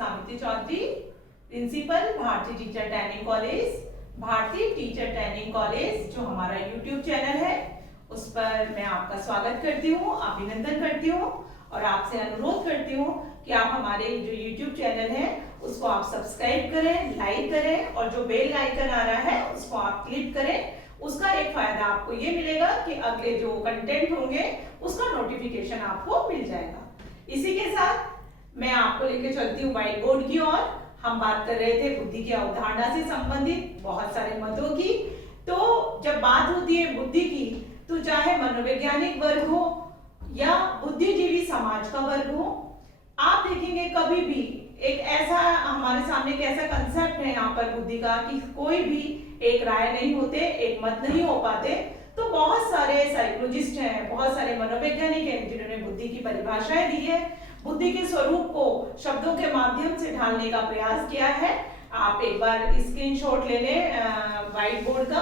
Savitri Chaudhary, principal भारतीय teacher training college. भारतीय teacher training college जो हमारा यूट्यूब चैनल है उस पर मैं आपका स्वागत करती हूँ, अभिनंदन करती हूँ और आपसे अनुरोध करती हूँ कि आप हमारे जो यूट्यूब चैनल है उसको आप सब्सक्राइब करें, लाइक करें और जो बेल आइकन आ रहा है उसको आप क्लिक करें। उसका एक फायदा आपको ये मिलेगा कि अगले जो कंटेंट होंगे उसका नोटिफिकेशन आपको मिल जाएगा। इसी के साथ मैं आपको लेके चलती हूँ व्हाइट बोर्ड की ओर। हम बात कर रहे थे बुद्धि की अवधारणा से संबंधित बहुत सारे मतों की। तो जब बात होती है बुद्धि की तो चाहे मनोवैज्ञानिक वर्ग हो या बुद्धिजीवी समाज का वर्ग हो, आप देखेंगे कभी भी एक ऐसा हमारे सामने एक ऐसा कंसेप्ट है यहाँ पर बुद्धि का कि कोई भी एक राय नहीं होते, एक मत नहीं हो पाते। तो बहुत सारे साइकोलॉजिस्ट हैं, बहुत सारे मनोवैज्ञानिक हैं जिन्होंने बुद्धि की परिभाषाएं दी है, बुद्धि के स्वरूप को शब्दों के माध्यम से ढालने का प्रयास किया है। आप एक बार स्क्रीनशॉट ले लें व्हाइट बोर्ड का।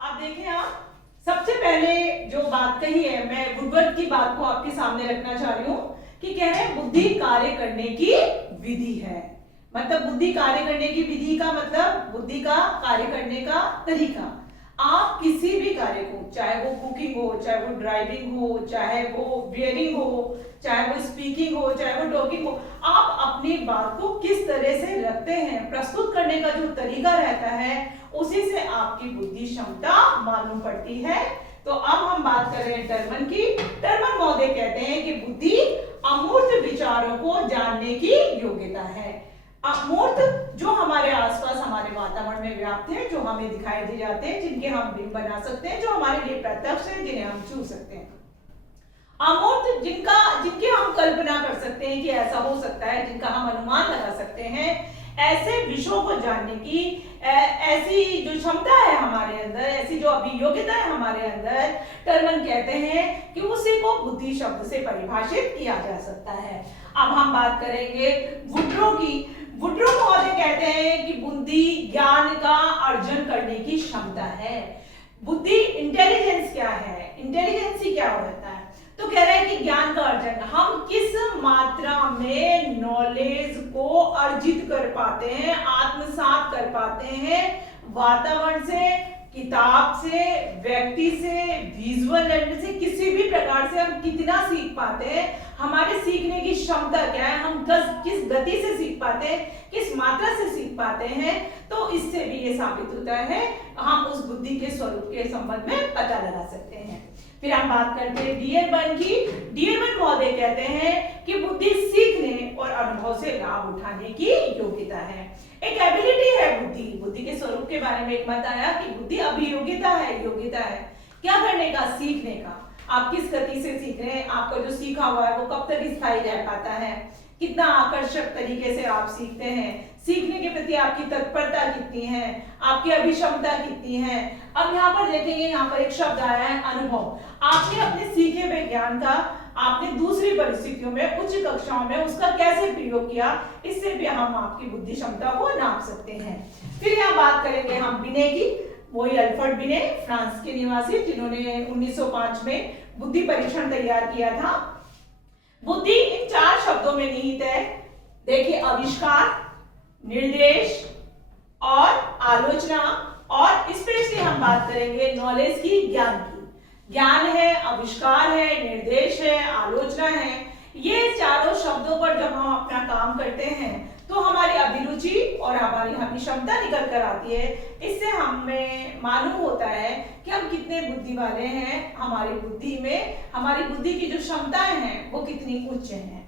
आप देखें, आप सबसे पहले जो बात कही है, मैं वुडवर्ड की बात को आपके सामने रखना चाह रही हूं कि कह रहे हैं बुद्धि कार्य करने की विधि है। मतलब बुद्धि कार्य करने की विधि का मतलब बुद्धि का कार्य करने का तरीका। आप किसी भी कार्य को, चाहे वो कुकिंग हो, चाहे वो ड्राइविंग हो, चाहे वो वियरिंग हो, चाहे वो स्पीकिंग हो, चाहे वो टॉकिंग हो, आप अपनी बात को किस तरह से रखते हैं, प्रस्तुत करने का जो तरीका रहता है उसी से आपकी बुद्धि क्षमता मालूम पड़ती है। तो अब हम बात कर रहे हैं टर्मन की। टर्मन महोदय कहते हैं कि बुद्धि अमूर्त विचारों को जानने की योग्यता है। अमूर्त जो हमारे आसपास हमारे वातावरण में व्याप्त हैं, जो हमें दिखाई दे जाते हैं, जिनके हम बिंब बना सकते हैं, जो हमारे लिए प्रत्यक्ष हैं, जिन्हें हम छू सकते हैं। अमूर्त जिनकी हम कल्पना कर सकते हैं कि ऐसा हो सकता है, जिनका हम अनुमान लगा सकते हैं, ऐसे विषयों को जानने की ऐसी जो क्षमता है हमारे अंदर, ऐसी जो अभियोग्यता है हमारे अंदर, टर्मन कहते हैं कि उसी को बुद्धि शब्द से परिभाषित किया जा सकता है। अब हम बात करेंगे वुड्रो की। वुड्रो महोदय कहते हैं कि बुद्धि ज्ञान का अर्जन करने की क्षमता है। बुद्धि इंटेलिजेंस क्या है, इंटेलिजेंस ही क्या होता है? तो कह रहे हैं कि ज्ञान का अर्जन, हम किस मात्रा में नॉलेज को अर्जित कर पाते हैं, आत्मसात कर पाते हैं, वातावरण से, किताब से, व्यक्ति से, विजुअल लर्निंग से, किसी भी प्रकार से हम कितना सीख पाते हैं, हमारे सीखने की क्षमता क्या है, हम किस गति से सीख पाते हैं, किस मात्रा से सीख पाते हैं। तो इससे भी ये साबित होता है, हम उस बुद्धि के स्वरूप के संबंध में पता लगा सकते हैं। फिर हम बात करते हैं डियरबर्न की। डियरबर्न महोदय कहते हैं कि बुद्धि सीखने और अनुभव से लाभ उठाने की योग्यता है, एक एबिलिटी है बुद्धि। बुद्धि के स्वरूप के बारे में एक मत आया कि बुद्धि अभियोग्यता है, योग्यता है क्या करने का, सीखने का। आप किस गति से सीख रहे हैं, आपका जो सीखा हुआ है वो कब तक स्थायी रह पाता है, कितना आकर्षक तरीके से आप सीखते हैं, सीखने के प्रति आपकी तत्परता कितनी है, आपकी अभिक्षमता कितनी है। अब यहाँ पर देखेंगे, यहाँ पर एक शब्द आया है अनुभव। आपने अपने सीखे हुए ज्ञान का आपने दूसरी परिस्थितियों में, उच्च कक्षाओं में उसका कैसे प्रयोग किया, इससे भी हम आपकी बुद्धि क्षमता को नाप सकते हैं। फिर यहाँ बात करेंगे हम बिने की। वही अल्फ्रेड बिने, फ्रांस के निवासी, जिन्होंने 1905 में बुद्धि परीक्षण तैयार किया था। बुद्धि इन 4 शब्दों में निहित है। देखिए, आविष्कार, निर्देश और आलोचना, और स्पेशली हम बात करेंगे नॉलेज की, ज्ञान की। ज्ञान है, आविष्कार है, निर्देश है, आलोचना है। ये चारों शब्दों पर जब हम अपना काम करते हैं तो हमारी अभिरुचि और हमारी क्षमता निकल कर आती है। इससे हमें मालूम होता है कि हम कितने बुद्धि वाले हैं, हमारी बुद्धि में हमारी बुद्धि की जो क्षमताएं हैं वो कितनी उच्च हैं।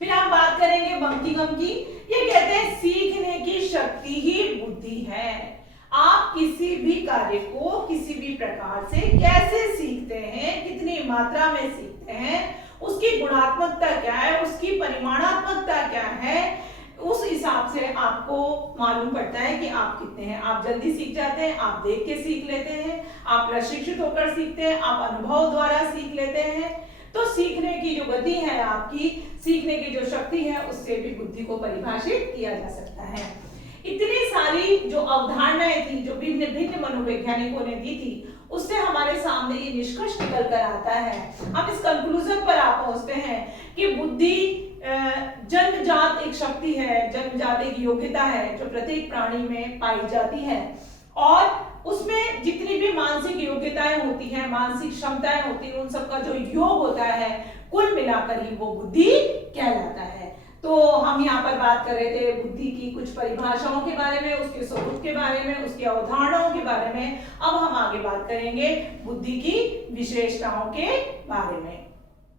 फिर हम बात करेंगे बंकिंघम की। ये कहते हैं सीखने की शक्ति ही बुद्धि है। आप किसी भी कार्य को किसी भी प्रकार से कैसे सीखते हैं, कितनी मात्रा में सीखते हैं, उसकी गुणात्मकता क्या है, उसकी परिमाणात्मकता क्या है, उस हिसाब से आपको मालूम पड़ता है कि आप कितने हैं। आप जल्दी सीख जाते हैं, आप देख के सीख लेते हैं, आप प्रशिक्षित होकर सीखते हैं, आप अनुभव द्वारा सीख लेते हैं। तो सीखने की जो गति है, आपकी सीखने की जो शक्ति है, उससे भी बुद्धि को परिभाषित किया जा सकता है। इतनी सारी जो अवधारणाएं थी, जो भिन्न भिन्न मनोवैज्ञानिकों ने दी थी, उससे हमारे सामने ये निष्कर्ष निकल कर आता है, हम इस कंक्लूजन पर आ पहुंचते हैं कि बुद्धि जन्मजात एक शक्ति है, जन्मजात एक योग्यता है जो प्रत्येक प्राणी में पाई जाती है, और उसमें जितनी भी मानसिक योग्यताएं होती हैं, मानसिक क्षमताएं होती हैं, उन सबका जो योग होता है कुल मिलाकर ही वो बुद्धि कहलाता है। तो हम यहाँ पर बात कर रहे थे बुद्धि की कुछ परिभाषाओं के बारे में, उसके स्वरूप के बारे में, उसकी अवधारणाओं के बारे में। अब हम आगे बात करेंगे बुद्धि की विशेषताओं के बारे में।